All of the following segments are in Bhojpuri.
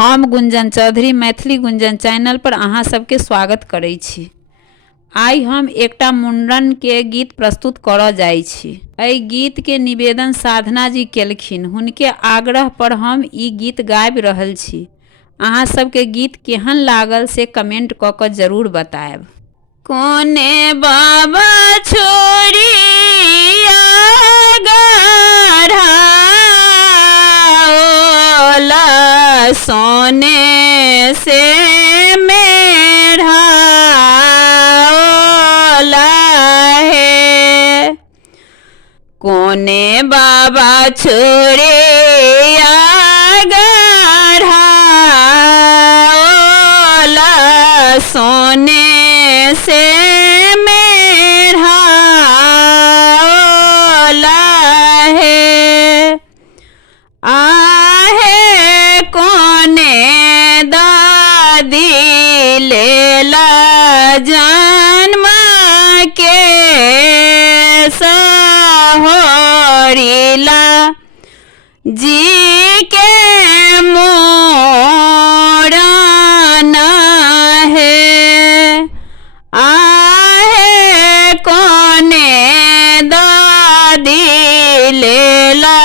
हम गुंजन चौधरी मैथिली गुंजन चैनल पर अहाँ सबके स्वागत करै छी। आई हम एकटा मुंडन के गीत प्रस्तुत करऽ जाय छी। एहि गीत के निवेदन साधना जी केलखिन। हुनके आग्रह पर हम ई गीत गाबि रहल छी। अहाँ सबके गीत केहन लागल से कमेंट कऽ कऽ जरूर बताएब। कोने बाबा छोरी सोने से मेढ़ा है। कोने बाबा छोरे सोने से मेढ़ा है। आहे कोने दादी लेला जन्म के सहोरीला जी के मोड़न है। आहे कोने दादी लेला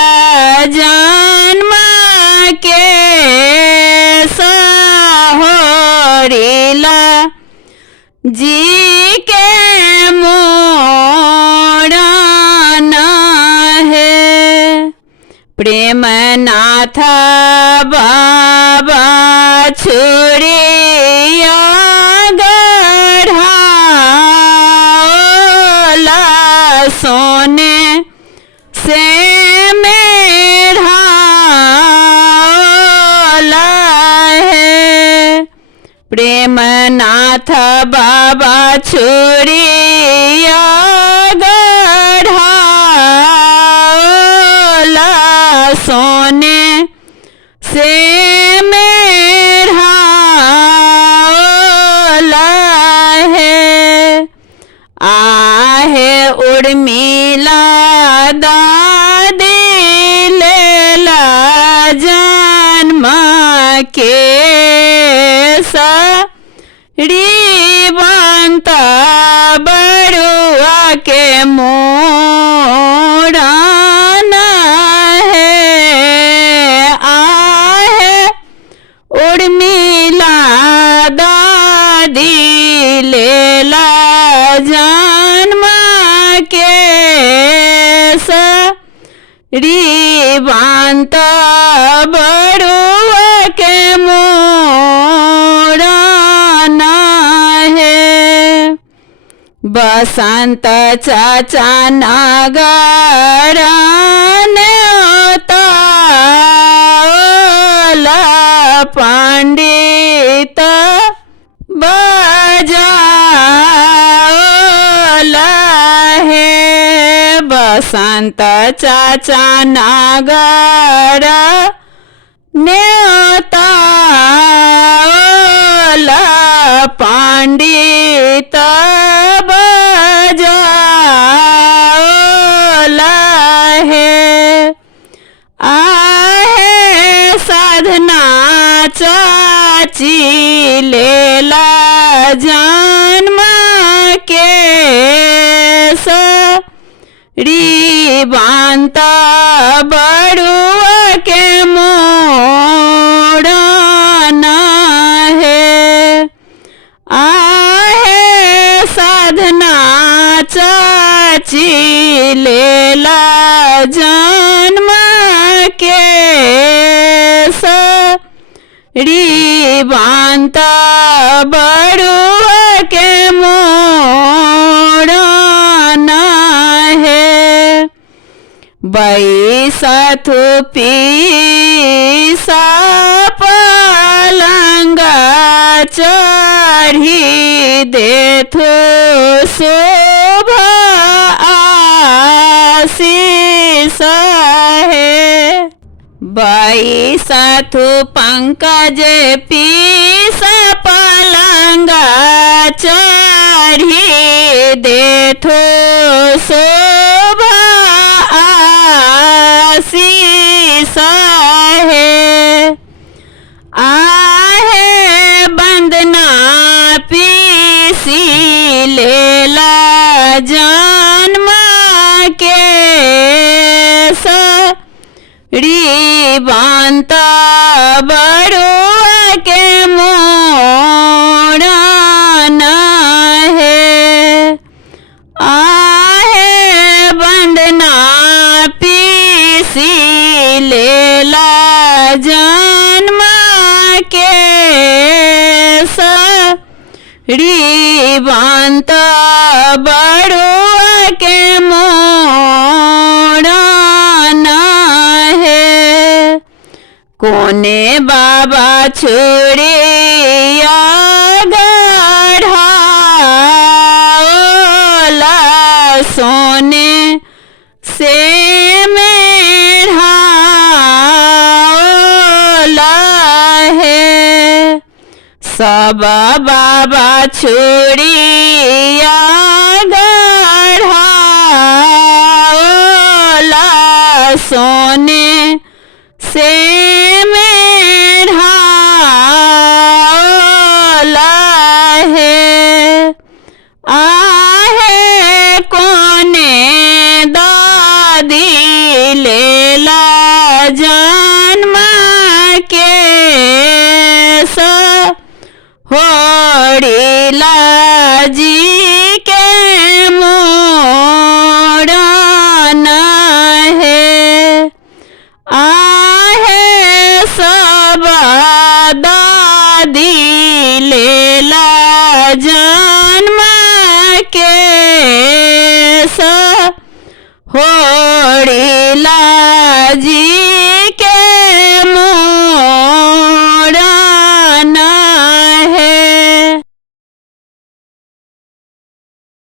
जन्म के सहोरीला जी के मोड़न है। प्रेम नाथ बाबा छुरिया गढ़ा सोने से मेढ़ा है। प्रेम नाथ बाबा छुरिया गढ़ा सोने से मेढ़ा है। आहे उर्मिला दादी लेला जन्म के सरीबंत बरुआ के मोड़न है। आहे उर्मिला दादी लेला जन्म के सरीबंत बरुआ के मोड़न है। बसंत चाचा नगर पंडित बजाओला है। बसंत चाचा नगर न्योता पंडित बजाओला है। आहे साधना चाची लेला जन्म के सरीबंत बरुआ के मोड़न है। आहे साधना चाची लेला जन्म के सरीबंत बरुआ के मोड़न है। बैसथ पीसा पलंग चढ़ी देथु शुभ आशीष है। बैसथ पंकज पीस पलंग चढ़ी देथु शुभ आशीष है। पीसी लेला जन्म के रिबंत बड़ुआ के मोड़न है आहे बंदना पीसी लेला जन्म के रिबंत बड़ुआ के मोड़न है कोने बाबा छुड़िया गढ़ाओला सोने से मेढ़ाओला है सब बाबा छुड़िया गढ़ाओला सोने से मेढ़ाओला है आहे कोने दादी लेला जन्म के होड़ीला जी के मोड़न है आहे सब दादी लेला जन्म के होड़ीला जी